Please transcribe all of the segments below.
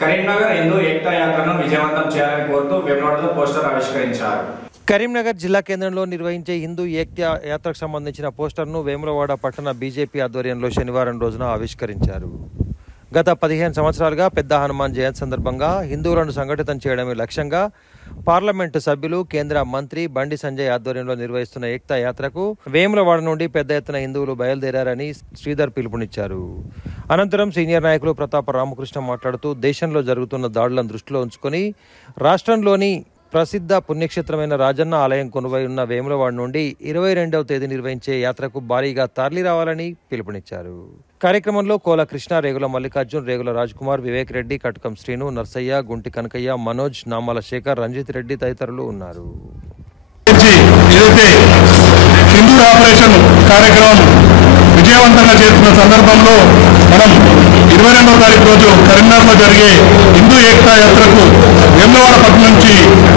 కరీంనగర్ హిందూ ఏకతా యాత్రను విజయవంతం చేయాలని కోరుతూ వెబ్నోట్లో పోస్టర్ ఆవిష్కరించారు. కరీంనగర్ జిల్లా కేంద్రంలో నిర్వహించే హిందూ ఏకతా యాత్రకు సంబంధించిన పోస్టర్ను వేములవాడ పట్టణ బీజేపీ ఆధ్వర్యంలో శనివారం రోజున ఆవిష్కరించారు. గత 15 సంవత్సరాలుగా పెద్ద హనుమాన్ జయంతి సందర్భంగా హిందువులను సంఘటితం చేయడమే లక్ష్యంగా పార్లమెంటు సభ్యులు కేంద్ర మంత్రి బండి సంజయ్ ఆధ్వర్యంలో నిర్వహిస్తున్న ఏకతా యాత్రకు వేములవాడ నుండి పెద్ద ఎత్తున హిందువులు బయలుదేరారని శ్రీధర్ పిలుపునిచ్చారు. అనంతరం సీనియర్ నాయకులు ప్రతాప రామకృష్ణ మాట్లాడుతూ దేశంలో జరుగుతున్న దాడులను దృష్టిలో ఉంచుకొని రాష్ట్రంలోని ప్రసిద్ధ పుణ్యక్షేత్రమైన రాజన్న ఆలయం కొనువై ఉన్న వేములవాడ నుండి 22వ తేదీ నిర్వహించే యాత్రకు భారీగా తరలి రావాలని పిలుపునిచ్చారు. కార్యక్రమంలో కోల కృష్ణ, రేగుల మల్లికార్జున్, రేగుల రాజ్కుమార్, వివేక్ రెడ్డి, కటకం శ్రీను, నర్సయ్య, గుంటి కనకయ్య, మనోజ్, నామాల శేఖర్, రంజిత్ రెడ్డి తదితరులు ఉన్నారు. సింధూర్ ఆపరేషన్ కార్యక్రమం విజయవంతంగా చేస్తున్న సందర్భంలో మనం 22వ తారీఖు రోజు కరీంనగర్లో జరిగే హిందూ ఏకతా యాత్రకు వేములవాడ పట్టణం నుంచి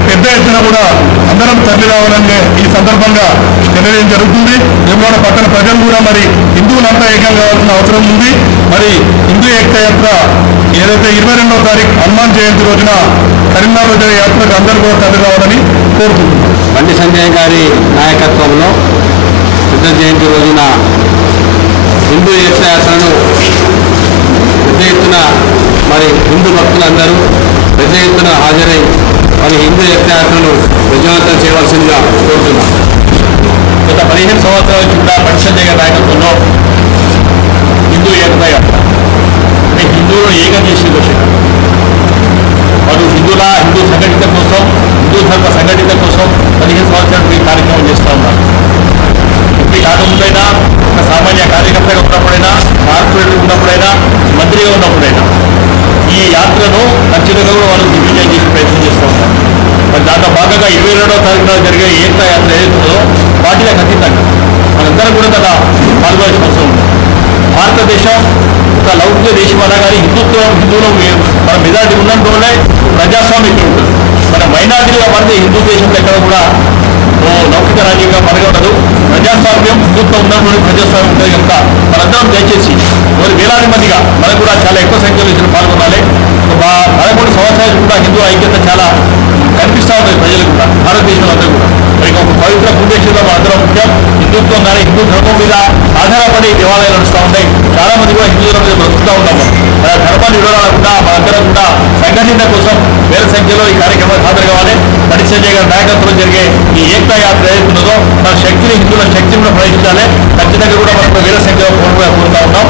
పెద్ద ఎత్తున కూడా అందరం తరలి రావాలని ఈ సందర్భంగా తెలియడం జరుగుతుంది. వేములవాడ పట్టణ ప్రజలు కూడా మరి హిందువులంతా ఏకం కావాల్సిన అవసరం ఉంది. మరి హిందూ ఏకతా యాత్ర ఏదైతే 22వ తారీఖు హనుమాన్ జయంతి రోజున కరీంనగర్లో జరిగే యాత్రకు అందరూ కూడా తరలి రావాలని కోరుకుంటున్నాం. బండి సంజయ్ గారి నాయకత్వంలో పెద్ద జయంతి రోజున హిందూ ఏకతా యాత్రను పెద్ద ఎత్తున మరి హిందూ భక్తులందరూ పెద్ద ఎత్తున హాజరై మరి హిందూ ఏకతా యాత్రను విజయవంతం చేయవలసిందిగా కోరుతున్నాం. గత 15 సంవత్సరాల నుంచి కూడా బండి సంజయ్ గారి నాయకత్వంలో హిందూ ఏకతా యాత్ర అంటే హిందువులను ఏకం చేసే విషయం వారు హిందూ సంఘటిత కోసం, హిందూ ధర్మ సంఘటిత కోసం 15 సంవత్సరాలు ఈ కార్యక్రమం చేస్తూ ఉన్నారు. ఇప్పుడు కాకముందైనా ఒక సామాన్య కార్యకర్తగా ఉన్నప్పుడైనా, కార్పొరేటర్ ఉన్నప్పుడైనా, మంత్రిగా ఉన్నప్పుడైనా ఈ యాత్రను ఖచ్చితంగా కూడా వాళ్ళు దిగ్విజయం చేసే ప్రయత్నం చేస్తూ ఉన్నారు. మరి దాంట్లో భాగంగా 22వ తారీఖున జరిగే ఏకతా యాత్ర ఏదైతుందో పార్టీలకు అతీతంగా మనందరం కూడా కదా పాల్గొనాల్సిన అవసరం ఉంది. భారతదేశం ఒక లౌకిక దేశం అనగానే హిందువులు మన మెజార్టీ ఉన్నందువల్లే ప్రజాస్వామ్యం ఉంటుంది. మన మైనార్టీగా పడితే హిందూ దేశంలో ఎక్కడ కూడా లౌకిక రాజ్యంగా మనగఉండదు. ప్రజాస్వామ్యం హిందుత్వం ఉన్నప్పుడు ప్రజాస్వామ్యం ఉంటుంది కనుక మనందరం దయచేసి మరి వేలాది మందిగా మనకు కూడా చాలా ఎక్కువ సంఖ్యలో ఇతర పాల్గొనాలి. 13 సంవత్సరాలు కూడా హిందూ ఐక్యత చాలా కనిపిస్తూ ఉంటుంది ప్రజలకు కూడా, భారతదేశంలో అందరూ కూడా. మరి ఒక పవిత్ర పుణ్యక్షేత్రం అందరం ముఖ్యం. హిందుత్వం కానీ హిందూ ధర్మం మీద ఆధారపడి దేవాలయాలు నడుస్తూ ఉంటాయి. చాలా మంది కూడా హిందూ ధర్మం మీద బ్రతుకుతూ ఉన్నాము. మన ధర్మాన్ని విడవకుండా మనందరం కూడా సంఘటన కోసం వేల సంఖ్యలో ఈ కార్యక్రమానికి హాజరు కావాలి. బండి సంజయ్ గారి నాయకత్వంలో జరిగే ఈ ఏకతా యాత్ర ఏదైతున్నదో మన శక్తిని, హిందువుల శక్తిని కూడా ప్రయత్నించాలి. ఖచ్చితంగా కూడా మనం వేల సంఖ్యలో కోరుతా ఉన్నాం.